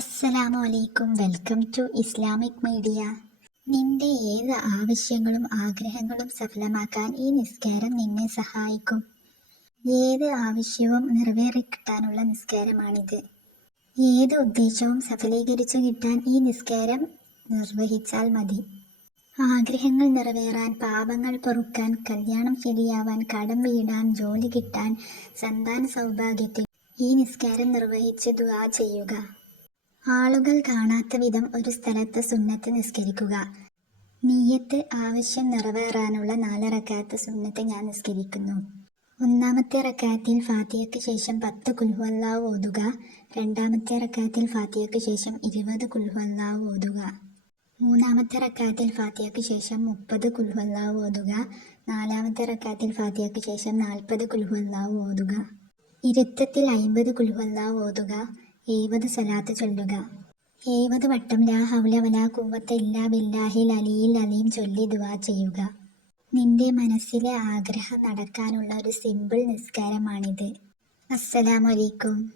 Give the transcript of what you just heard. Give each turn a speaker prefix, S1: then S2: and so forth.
S1: അസ്സലാമു അലൈക്കും welcome to Islamic media. നിന്റെ ഏത് ആവശ്യങ്ങളും ആഗ്രഹങ്ങളും സഫലമാക്കാൻ ഈ നിസ്കാരം നിന്നെ സഹായിക്കും. ഏത് ആവശ്യവും നിറവേറിക്കിട്ടാനുള്ള നിസ്കാരമാണിത്. ഏത് ഉദ്ദേശവും സഫലീകരിച്ചു കിട്ടാൻ ഈ നിസ്കാരം നിർവഹിച്ചാൽ മതി. ആഗ്രഹങ്ങൾ നിറവേറാൻ പാപങ്ങൾ പൊറുക്കാൻ കല്യാണം ശരിയാവാൻ കടം വീടാൻ ജോലി കിട്ടാൻ സന്താന സൗഭാഗ്യത്തിൽ ഈ നിസ്കാരം നിർവഹിച്ച് ദുആ ചെയ്യുക. ആളുകൾ കാണാത്ത വിധം ഒരു സ്ഥലത്ത് സുന്നത്ത് നിസ്കരിക്കുക. നീയത്ത് ആവശ്യം നിറവേറാനുള്ള നാലറക്കാത്ത സുന്നത്ത് ഞാൻ നിസ്കരിക്കുന്നു. ഒന്നാമത്തെ റക്കാത്തിൽ ഫാത്തിയയ്ക്ക് ശേഷം പത്ത് കുൽഹുവല്ലാവ് ഓതുക. രണ്ടാമത്തെ റക്കാത്തിൽ ഫാത്തിയയ്ക്ക് ശേഷം ഇരുപത് കുൽഹുവല്ലാവ് ഓതുക. മൂന്നാമത്തെ റക്കാത്തിൽ ഫാത്തിയയ്ക്ക് ശേഷം മുപ്പത് കുൽഹുവല്ലാവ് ഓതുക. നാലാമത്തെ റക്കാത്തിൽ ഫാത്തിയയ്ക്ക് ശേഷം നാൽപ്പത് കുൽഹുവല്ലാവ് ഓതുക. ഇരുത്തത്തിൽ അയിമ്പത് കുൽഹുവല്ലാവ് ഓതുക. എഴുപത് സലാത്ത് ചൊല്ലുക. എഴുപത് വട്ടം ലാ ഹൗല വലാ കൂവത്ത ഇല്ലാ ബില്ലാഹിൽ അലിയിൽ അലീം ചൊല്ലി ദുവാ ചെയ്യുക. നിന്റെ മനസ്സിലെ ആഗ്രഹം നടക്കാനുള്ള ഒരു സിമ്പിൾ നിസ്കാരമാണിത്. അസ്സലാമലൈക്കും